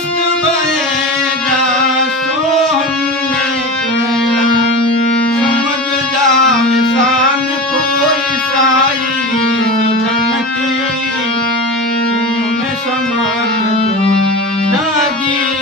मस्त बहेगा सोहने कहला समझ जावे शान कोई शायरी सजन की में समात जो दागी